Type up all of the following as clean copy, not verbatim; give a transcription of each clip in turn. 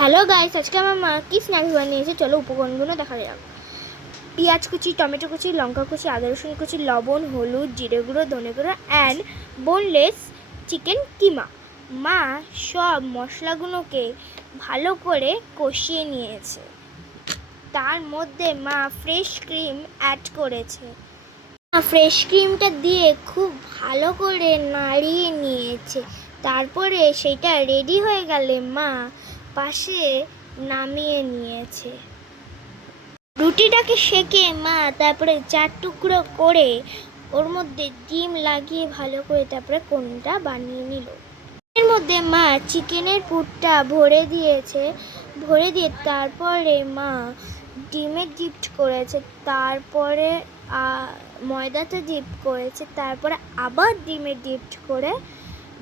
Hello guys, আজকে আমার মা কি স্ন্যাক্স বানিয়েছে চলো উপকরণগুলো দেখা যাক। পেঁয়াজ কুচি, টমেটো কুচি, লঙ্কা কুচি, আদা রসুন কুচি, লবণ, হলুদ, জিরে গুঁড়ো, ধনে গুঁড়ো অ্যান্ড বোনলেস চিকেন কিমা। মা সব মশলাগুলোকে ভালো করে কষিয়ে নিয়েছে। তার মধ্যে মা ফ্রেশ ক্রিম অ্যাড করেছে। ফ্রেশ ক্রিমটা দিয়ে খুব ভালো করে নাড়িয়ে নিয়েছে। তারপরে সেটা রেডি হয়ে গেলে মা পাশে নামিয়ে নিয়েছে। রুটিটাকে সেঁকে মা তারপরে 4 টুকরো করে ওর মধ্যে ডিম লাগিয়ে ভালো করে তারপরে কোনটা বানিয়ে নিল। এর মধ্যে মা চিকেনের পুরটা ভরে দিয়ে তারপরে মা ডিমের ডিপড করেছে, তারপরে ময়দাতে ডিপ করেছে, তারপরে আবার ডিমের ডিপড করে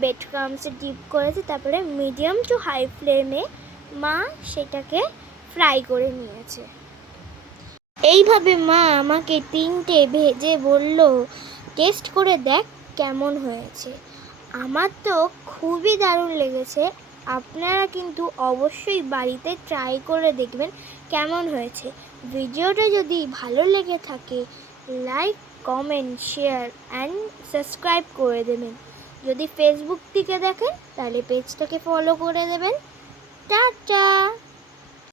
ব্রেড ক্রাম্বসে ডিপ করেছে, তারপরে মিডিয়াম টু হাই ফ্লেমে মা সেটাকে ফ্রাই করে নিয়েছে। এইভাবে মা আমাকে 3টে ভেজে বলল, টেস্ট করে দেখ কেমন হয়েছে। আমার তো খুবই দারুণ লেগেছে। আপনারা কিন্তু অবশ্যই বাড়িতে ট্রাই করে দেখবেন কেমন হয়েছে। ভিডিওটা যদি ভালো লেগে থাকে like, comment, share and subscribe করে দেবেন। যদি ফেসবুক থেকে দেখেন তাহলে পেজটাকে ফলো করে দেবেন। টাটা।